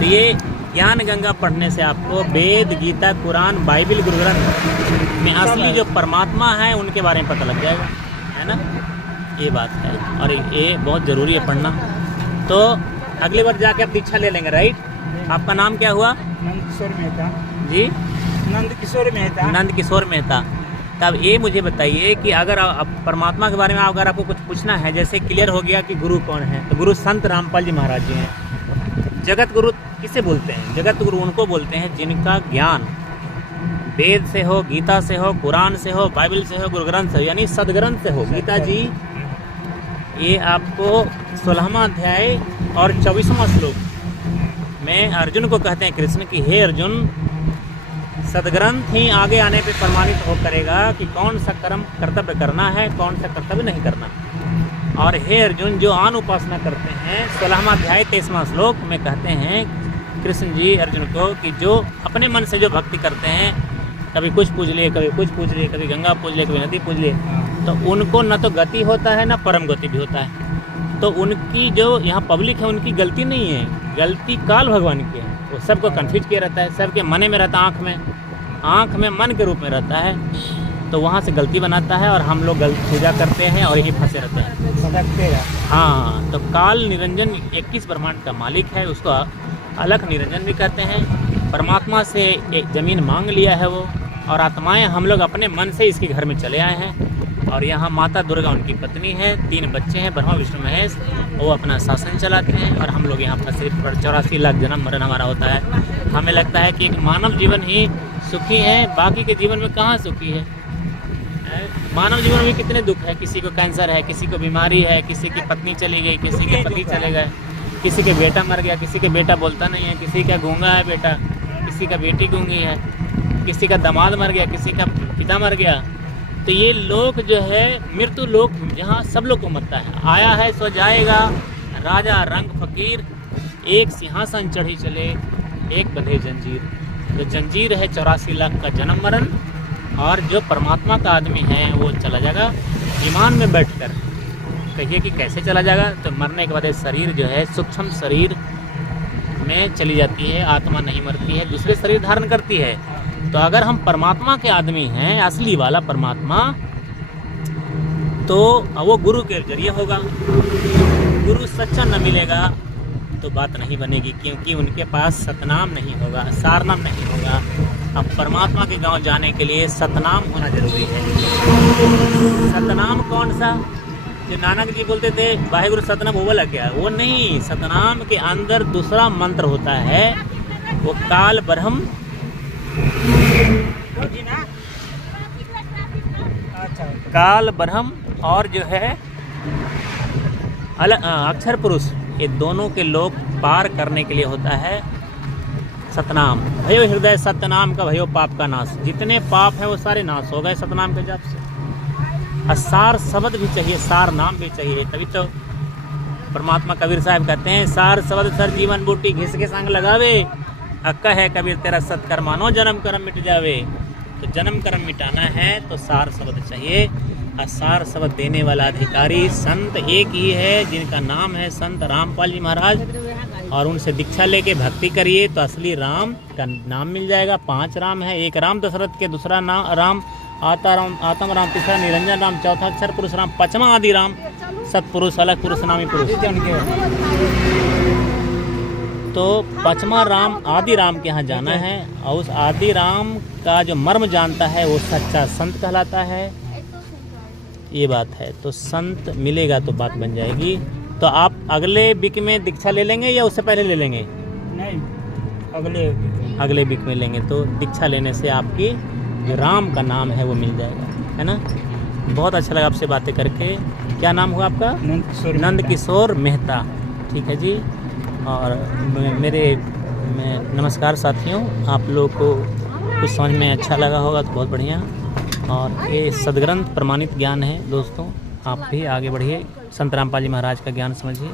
तो ये ज्ञान गंगा पढ़ने से आपको वेद, गीता, कुरान, बाइबिल, गुरु ग्रंथ में असली जो परमात्मा है उनके बारे में पता लग जाएगा, है ना। ये बात है और ये बहुत ज़रूरी है पढ़ना। तो अगली बार जाके आप दीक्षा ले लेंगे, राइट। आपका नाम क्या हुआ? नंद किशोर मेहता जी, नंद किशोर मेहता। नंद किशोर मेहता। तब ये मुझे बताइए कि अगर आप परमात्मा के बारे में अगर आपको कुछ पूछना है, जैसे क्लियर हो गया कि गुरु कौन है, तो गुरु संत रामपाल जी महाराज जी हैं। जगत गुरु किसे बोलते हैं? जगत गुरु उनको बोलते हैं जिनका ज्ञान वेद से हो, गीता से हो, कुरान से हो, बाइबल से हो, गुरु ग्रंथ से हो, यानी सदग्रंथ से हो। गीता जी ये आपको 16वां अध्याय और 24वां श्लोक में अर्जुन को कहते हैं कृष्ण कि हे अर्जुन, सदग्रंथ ही आगे आने पे प्रमाणित हो करेगा कि कौन सा कर्म कर्तव्य करना है, कौन सा कर्तव्य नहीं करना। और हे अर्जुन, जो आन उपासना करते हैं, 16वां अध्याय 23वां श्लोक में कहते हैं कृष्ण जी अर्जुन को कि जो अपने मन से जो भक्ति करते हैं, कभी कुछ पूज लिए, कभी कुछ पूज लिए, कभी गंगा पूज लिए, कभी नदी पूज लिए, तो उनको न तो गति होता है, न परम गति भी होता है। तो उनकी जो यहाँ पब्लिक है उनकी गलती नहीं है, गलती काल भगवान की है। वो सबको कन्फ्यूज किया रहता है, सबके मने में रहता है, आँख में मन के रूप में रहता है, तो वहाँ से गलती बनाता है और हम लोग गलत पूजा करते हैं और यही फंसे रहते हैं। हाँ, तो काल निरंजन 21 ब्रह्मांड का मालिक है, उसको अलख निरंजन भी कहते हैं। परमात्मा से एक ज़मीन मांग लिया है वो, और आत्माएं हम लोग अपने मन से इसके घर में चले आए हैं। और यहाँ माता दुर्गा उनकी पत्नी है, 3 बच्चे हैं, ब्रह्मा विष्णु महेश, वो अपना शासन चलाते हैं और हम लोग यहाँ फंसे। 84 लाख जन्म मरण हमारा होता है। हमें लगता है कि एक मानव जीवन ही सुखी है, बाकी के जीवन में कहाँ सुखी है। मानव जीवन में कितने दुख है, किसी को कैंसर है, किसी को बीमारी है, किसी की पत्नी चली गई, किसी के पति चले गए, किसी के बेटा मर गया, किसी के बेटा बोलता नहीं है, किसी का गूंगा है बेटा, किसी का बेटी गूंगी है, किसी का दामाद मर गया, किसी का पिता मर गया। तो ये लोक जो है मृत्यु लोक, जहाँ सब लोग को मरता है। आया है सो जाएगा, राजा रंग फकीर, एक सिंहासन चढ़ी चले, एक बंधे जंजीर। तो जंजीर है 84 लाख का जन्म मरण, और जो परमात्मा का आदमी है वो चला जाएगा विमान में बैठकर। कहिए कि कैसे चला जाएगा? तो मरने के बाद शरीर जो है सूक्ष्म शरीर में चली जाती है, आत्मा नहीं मरती है, दूसरे शरीर धारण करती है। तो अगर हम परमात्मा के आदमी हैं, असली वाला परमात्मा, तो वो गुरु के जरिए होगा। गुरु सच्चा न मिलेगा तो बात नहीं बनेगी, क्योंकि उनके पास सतनाम नहीं होगा, सारनाम नहीं होगा। अब परमात्मा के गांव जाने के लिए सतनाम होना जरूरी है। सतनाम कौन सा? जो नानक जी बोलते थे वाहेगुरु सतनाम, वो वाला क्या? वो नहीं, सतनाम के अंदर दूसरा मंत्र होता है, वो काल ब्रह्म, काल ब्रह्म और जो है अक्षर पुरुष, ये दोनों के लोग पार करने के लिए होता है सतनाम। भयो हृदय सतनाम का भयो पाप का नाश। जितने पाप हैं वो सारे नाश हो गए सतनाम के जाप से। और सार शब्द भी चाहिए, सार नाम भी चाहिए, तभी तो परमात्मा कबीर साहब कहते हैं सार शब्द सर जीवन बूटी घिस के संग लगावे, अक्का है कबीर तेरा सत्कर मानो जन्म कर्म मिट जावे। तो जन्म कर्म मिटाना है तो सार शब्द चाहिए, और सार शब्द देने वाला अधिकारी संत एक ही है, जिनका नाम है संत रामपाल जी महाराज। और उनसे दीक्षा लेके भक्ति करिए तो असली राम का नाम मिल जाएगा। 5 राम है, एक राम दशरथ के, दूसरा नाम राम आत्म राम, तीसरा निरंजन राम, चौथा अक्षर पुरुष राम, 5वां आदि राम, सतपुरुष अलग पुरुष नामी पुरुष। तो 5वां राम आदि राम के यहाँ जाना है, और उस आदि राम का जो मर्म जानता है वो सच्चा संत कहलाता है। ये बात है, तो संत मिलेगा तो बात बन जाएगी। तो आप अगले वीक में दीक्षा ले लेंगे या उससे पहले ले लेंगे? नहीं, अगले वीक में लेंगे। तो दीक्षा लेने से आपकी जो राम का नाम है वो मिल जाएगा, है ना। बहुत अच्छा लगा आपसे बातें करके। क्या नाम हुआ आपका? नंद किशोर मेहता। ठीक है जी। और मेरे नमस्कार साथियों, आप लोग को कुछ समझ में अच्छा लगा होगा तो बहुत बढ़िया। और ये सदग्रंथ प्रमाणित ज्ञान है दोस्तों, आप भी आगे बढ़िए, संत रामपाल जी महाराज का ज्ञान समझिए।